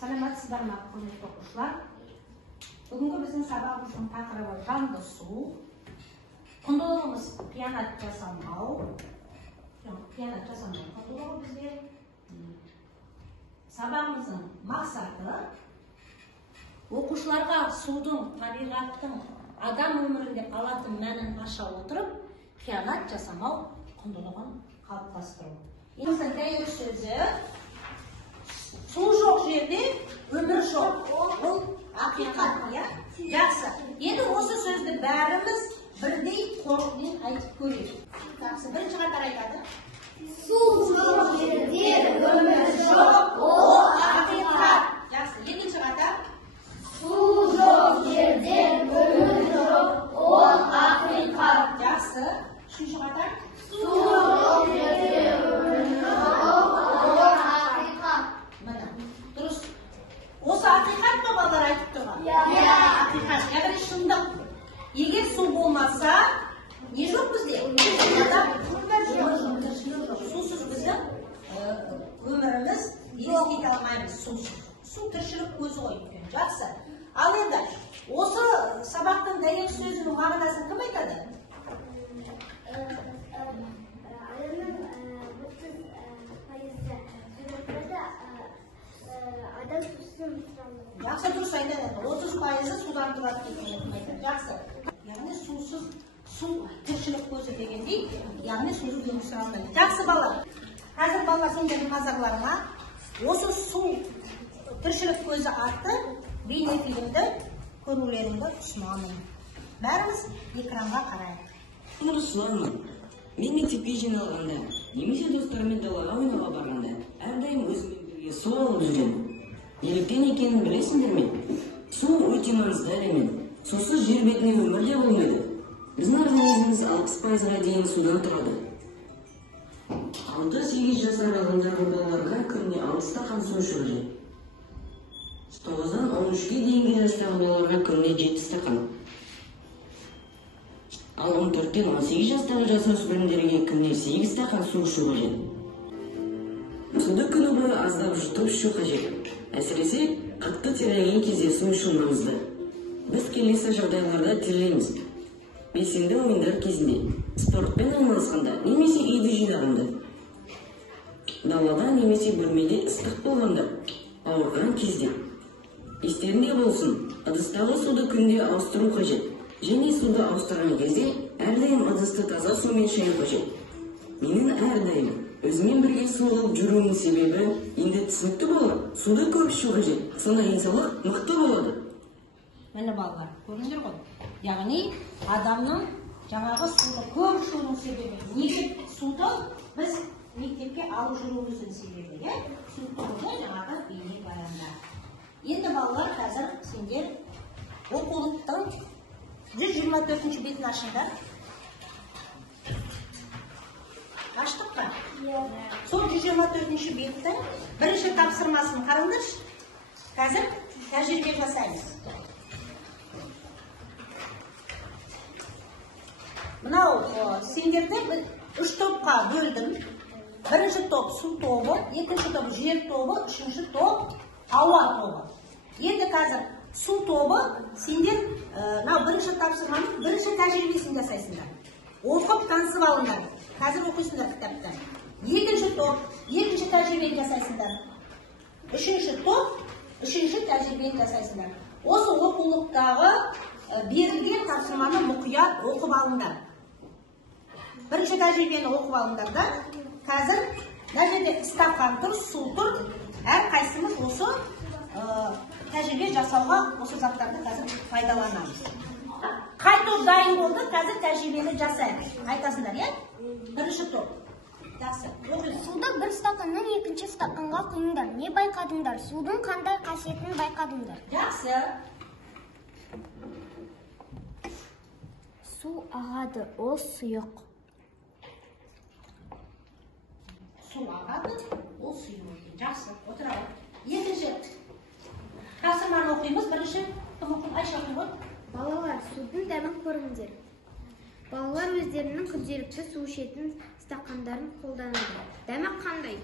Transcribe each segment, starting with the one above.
Саламатсыздар ма, құрметті оқушылар? Бүгінгі біздің сабағымыздың тақырыбы жанды су. Құндылығымыз қиянат жасамау. Қиянат жасамау құндылығы бізде. Сабағымыздың мақсаты оқушыларға судың, табиғаттың, адам өмірінде алатын мәнін аша отырып, қиянат жасамау құндылығын қалыптастыру. Біздің дәйек сөзі су жоқ жерде өмір жоқ. Ол ақиқат, иә? Жақсы. Енді осы сөзді бәріміз бірдей қорықпен айтып көрейік. Жақсы, бірінші қатар айтады. Су жоқ жерде өмір жоқ, ол ақиқат. Жақсы, екінші қатар. Су жоқ жерде өмір жоқ, ол ақиқат. Жақсы, үшінші қатар. Су жоқ жерде өмір жоқ, ол ақиқат. Міне, дұрыс. Осы ақиқат па балалар айтып тұрған? Иә. Ақиқат, яғни шындық. Егер су болмаса, не жоқ бізде? Сусыз біздің өміріміз елестете алмаймыз. Су тіршілік көзі ғой. Жақсы. Ал енді осы сабақтың дәйек сөзінің мағынасын кім айтады? Адам сусын Жақсы, дұрыс айтады. 30% судан тұрады деген айтады. Жақсы. Яғни сусыз, су тіршілік көзі дегендей, яғни сусыз өмір сүре алмайды. Жақсы балалар. Қазір балалар сендердің назарларыңа осы су тіршілік көзі атты бейнефильмді көрулеріңді ұсынамын. Бәріміз экранға қарайық. Русланмын. Мен мектепке жиналғанда, немесе достарыммен далаға ойнауға барғанда, әрдайым өзіммен бірге су алып жүремін. Неліктен екенін білесіңдер ме? Су өте маңызды элемент. Сусыз жер бетінде өмір де болмайды. Біздің организміміз 60%-ға дейін судан тұрады. 6-8 жас аралығындағы балаларға күніне 6 стақан су ішу қажет. 9-дан 13-ге дейінгі жастағы балаларға күніне 7 стақан. Ал 14-тен 18 жастағы жасөспірімдерге күніне 8 стақан су ішу қажет. Суды күні бойы аздап жұтып ішу қажет. Әсіресе қатты терлеген кезде су ішу маңызды. Біз келесі жағдайларда терлейміз. Белсенді ойындар кезінде, спортпен айналысқанда, немесе үйді жинағанда, далада немесе бөлмеде ыстық болғанда, ауырған кезде. Естеріңде болсын, ыдыстағы суды күнде ауыстыру қажет. Және суды ауыстырған кезде әрдайым ыдысты таза сумен шаю қажет. Менің әрдайым өзімен бірге су алып жүруінің себебі енді түсінікті болады. Суды көп ішу қажет. Сонда денсаулық мықты болады. Міне балалар, көріңдер ғой. Яғни адамның жаңағы суды көп ішуінің себебі. Неге суды біз мектепке алып жүруіміздің себебі, суды жаңағы бейне баяндар. Енді балалар, қазір сендер оқулықтың 124-ші бетін ашыңдар. Аштық па? Сол 124-ші беттің бірінші тапсырмасын қараңдаршы. Қазір тәжірибе жасаймыз. Мынау сендерді 3 топқа бөлдім. Бірінші топ су тобы, екінші топ жер тобы, үшінші топ ауа тобы. Енді қазір су тобы сендер бірінші тапсырманың бірінші тәжірибесін жасайсыңдар. Оқып танысып алыңдар. Қазір оқисыңдар кітаптан. Екінші топ, екінші тәжірибені жасайсыңдар. Үшінші топ, үшінші тәжірибені жасайсыңдар. Осы оқулықтағы берілген тапсырманы мұқият оқып алыңдар. Бірінші тәжірибені оқып алыңдар да, қазір жерде стақан тұр, су тұр. Әр қайсымыз осы тәжірибе жасауға осы заттарды қазір пайдаланамыз. Қай топ дайын болды, қазір тәжірибені жасайды. Айтасыңдар, иә? Бірінші топ. Жақсы. Суды бір стақаннан екінші стақанға құйыңдар. Не байқадыңдар? Судың қандай қасиетін байқадыңдар? Жақсы. Су ағады, ол сұйық. Су ағады, ол сұйық. Жақсы, отырайық. Екінші тапсырманы оқимыз. Бірінші Айша оқи ғой. Балалар, судың дәмін көріңдер. Балалар өздерінің күнделікті су ішетін стақандарын қолданады. Дәмі қандай?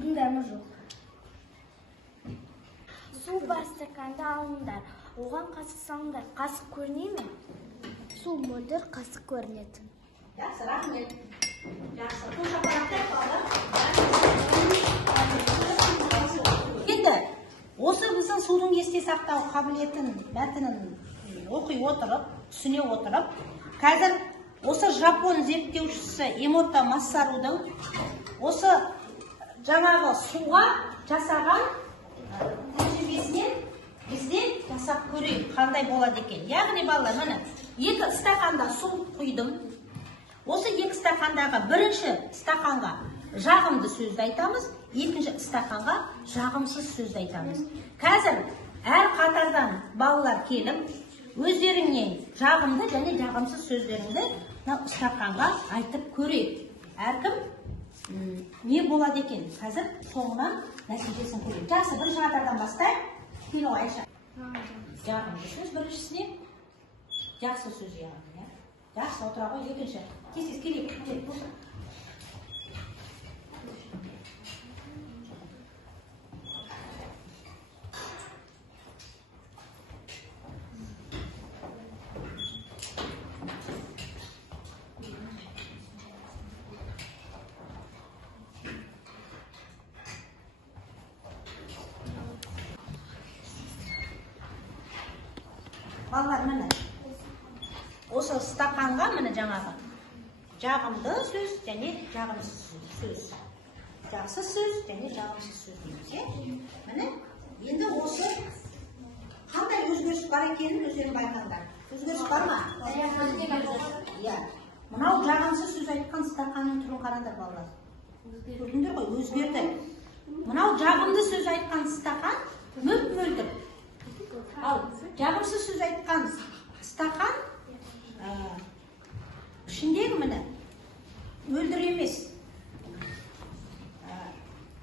судың дәмі жоқ. Су бар стаканды алыңдар, оған қасық салыңдар. Қасық көріне ме? Су мөлдір, қасық көрінеді. Жақсы, рахмет. Жақсы, бұл шапалақтар қалды. Енді, осы біздің судың есте сақтау қабілетін, мәтінін оқи отырып, түсіне отырып, қазір осы жапон зерттеушісі Эмота Массарудың осы жаңағы суға жасаған тәжірибесінен бізде жасап көрейік, қандай болады екен. Яғни балалар, міне, 2 стақанда су құйдым. Осы 2 стақандағы бірінші стақанға жағымды сөзді айтамыз, екінші стақанға жағымсыз сөзді айтамыз. Қазір әр қатардан балалар келіп, өздеріңнен жағымды және жағымсыз сөздеріңді стақанға айтып көрейік. Әркім не болады екен? Қазір соңынан нәтижесін көрейік. Жақсы, бірінші қатардан бастайық. Келу Айша. Жағымды сөз біріншісіне, жақсы сөз яғни. Жақсы, отыра ғой, екінші. Тез келейік. Балалар, міне, осы стақанға міне жаңағы жағымды сөз және жағымсыз сөз. Жақсы сөз және жағымсыз сөз дейміз. Міне, енді осы қандай өзгеріс бар екенін өздерің байқаңдар. Өзгеріс бар ма? Иә. Мынау жағымсыз сөз айтқан стақанның түрін қараңдар балалар. Көрдіңдер ғой, өзгерді. Мынау жағымды сөз айтқан стақан мөп-мөлдір. Ал жағымсыз сөз айтқан стақан ішіндегі міне мөлдір емес,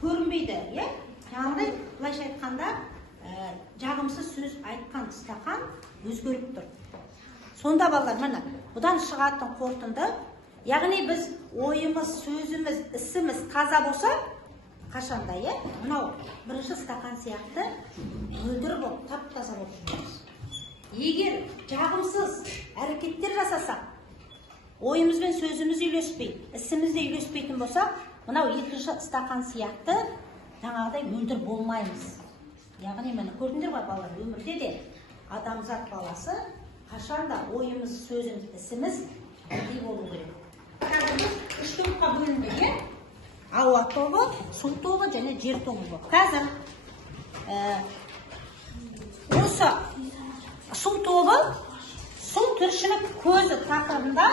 көрінбейді, е? Яғни былайша айтқанда жағымсыз сөз айтқан стақан өзгеріп тұр. Сонда балалар, міне бұдан шығатын қорытынды, яғни біз ойымыз, сөзіміз, ісіміз таза болса, қашанда, е? Мынау бірінші стақан сияқты мөлдір болып, тап-таза болып жүрміз. Егер жағымсыз әрекеттер жасасақ, ойымызбен сөзіміз үйлеспей, ісімізде үйлеспейтін болсақ, мынау екінші стақан сияқты жаңағыдай мөлдір болмаймыз. Яғни, міне көрдіңдер ғой балалар, өмірде де адамзат баласы қашанда ойымыз, сөзіміз, ісіміз бірдей болу керек. Үш топқа бөлінбеген ауа тобы, су тобы және жер тобы болып. Қазір осы су тобы су тіршілік көзі тақырыбында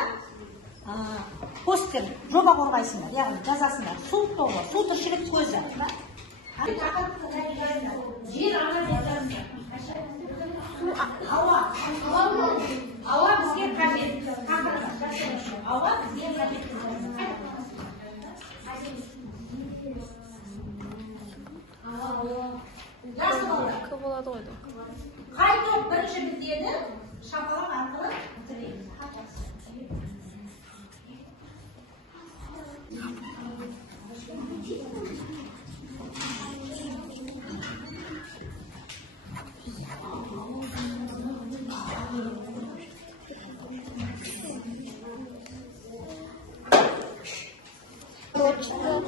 постер жоба қорғайсыңдар, яғни жазасыңдар. Су тобы, су тіршілік көзі. Жер ауа бізге қажет. Ауа бізге қажет. Көп болады ғой. Қай топ бірінші бітеді, шапалақ арқылы бітіреміз.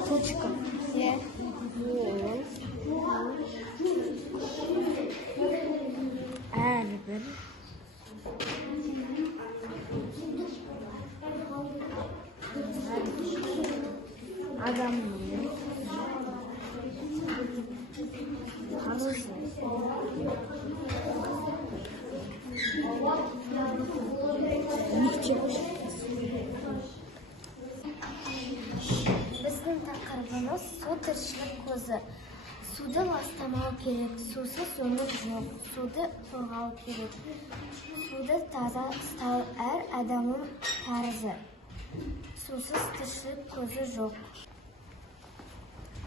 Точка. Әрбір адамның Біздің тақырыбымыз су тіршілік көзі. Суды ластамау керек, сусыз өмір жоқ. Суды қорғау керек. Суды таза ұстау әр адамның парызы. Сусыз тіршілік көзі жоқ.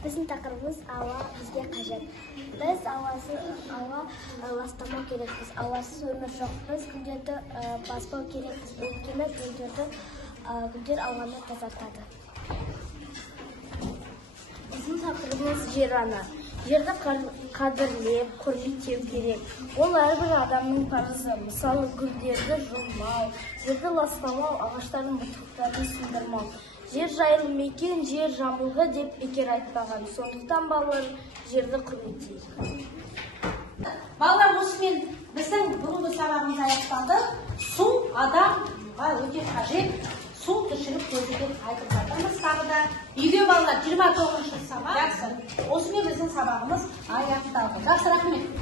Біздің тақырыбымыз ауа бізге қажет. Біз ауа ластамау керекпіз. Ауасыз өмір жоқ. Біз гүлдерді баспау керекпіз. Өйткені гүлдер ауаны тазартады. Біздің тақырыбымыз жер ана. Жерді қадірлеп, құрметтеу керек. Ол әрбір адамның парызы. Мысалы, гүлдерді жұлмау, жерді ластамау, ағаштардың бұтақтарын сындырмау. Жер жайлы мекен, жер жамылғы деп бекер айтпаған. Сондықтан балалар жерді құрметтейді. Балалар, осымен біздің бүгінгі сабағымыз аяқталды. Су адамға өте қажет. Су тіршілік көзі деп айтып жатырмыз. Тағы да үйге балалар 29-шы сабақ. Жақсы. Осымен біздің сабағымыз аяқталды. Жақсы, рахмет.